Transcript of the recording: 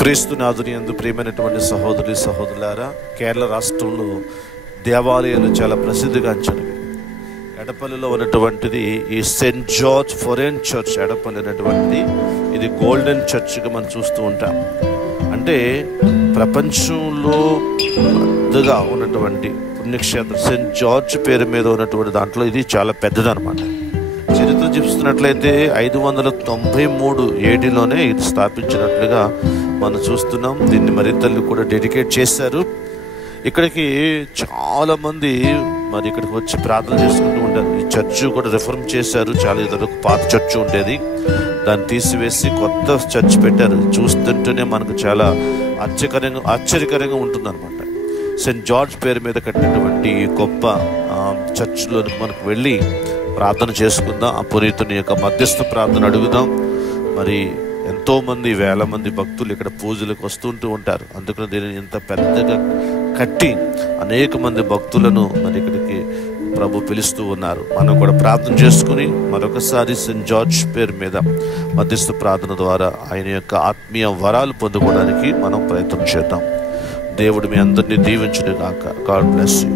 క్రీస్తునాథుని యందు ప్రియమైనటువంటి సహోదరి సహోదరులారా, కేరళ రాష్ట్రంలో దేవాలయాలు చాలా ప్రసిద్ధిగాంచినవి. ఎడపల్లిలో ఉన్నటువంటిది ఈ సెయింట్ జార్జ్ ఫొరెన్ చర్చ్ ఎడపల్లి అనేటువంటిది. ఇది గోల్డెన్ చర్చ్గా మనం చూస్తూ ఉంటాం. అంటే ప్రపంచంలో పెద్దగా ఉన్నటువంటి పుణ్యక్షేత్రం సెయింట్ జార్జ్ పేరు మీద ఉన్నటువంటి దాంట్లో ఇది చాలా పెద్దదన్నమాట. చరిత్ర చూస్తున్నట్లయితే 593 ఏడీలోనే ఇది స్థాపించినట్లుగా మనం చూస్తున్నాం. దీన్ని మరింతలు కూడా డెడికేట్ చేశారు. ఇక్కడికి చాలామంది మరి ఇక్కడికి వచ్చి ప్రార్థన చేసుకుంటూ ఉంటారు. ఈ చర్చ్ కూడా రిఫార్మ్ చేశారు. చాలా ఇదివరకు పాత చర్చ్ ఉండేది, దాన్ని తీసివేసి కొత్త చర్చ్ పెట్టారు. చూస్తుంటేనే మనకు చాలా ఆశ్చర్యకరంగా ఉంటుందన్నమాట. సెయింట్ జార్జ్ పేరు మీద కట్టినటువంటి గొప్ప చర్చ్లోకి మనకు వెళ్ళి ప్రార్థన చేసుకుందాం. ఆ పునీతుని యొక్క మధ్యస్థ ప్రార్థన అడుగుదాం. మరి ఎంతోమంది వేల మంది భక్తులు ఇక్కడ పూజలకు వస్తుంటూ ఉంటారు. అందుకని దీనిని ఇంత పెద్దగా కట్టి అనేక మంది భక్తులను మరి ఇక్కడికి ప్రభు పిలుస్తూ ఉన్నారు. మనం కూడా ప్రార్థన చేసుకుని మరొకసారి సెయింట్ జార్జ్ పేరు మీద మధ్యస్థ ప్రార్థన ద్వారా ఆయన యొక్క ఆత్మీయ వరాలు పొందుకోవడానికి మనం ప్రయత్నం చేద్దాం. దేవుడు మీ అందరినీ దీవించును గాక. God bless you.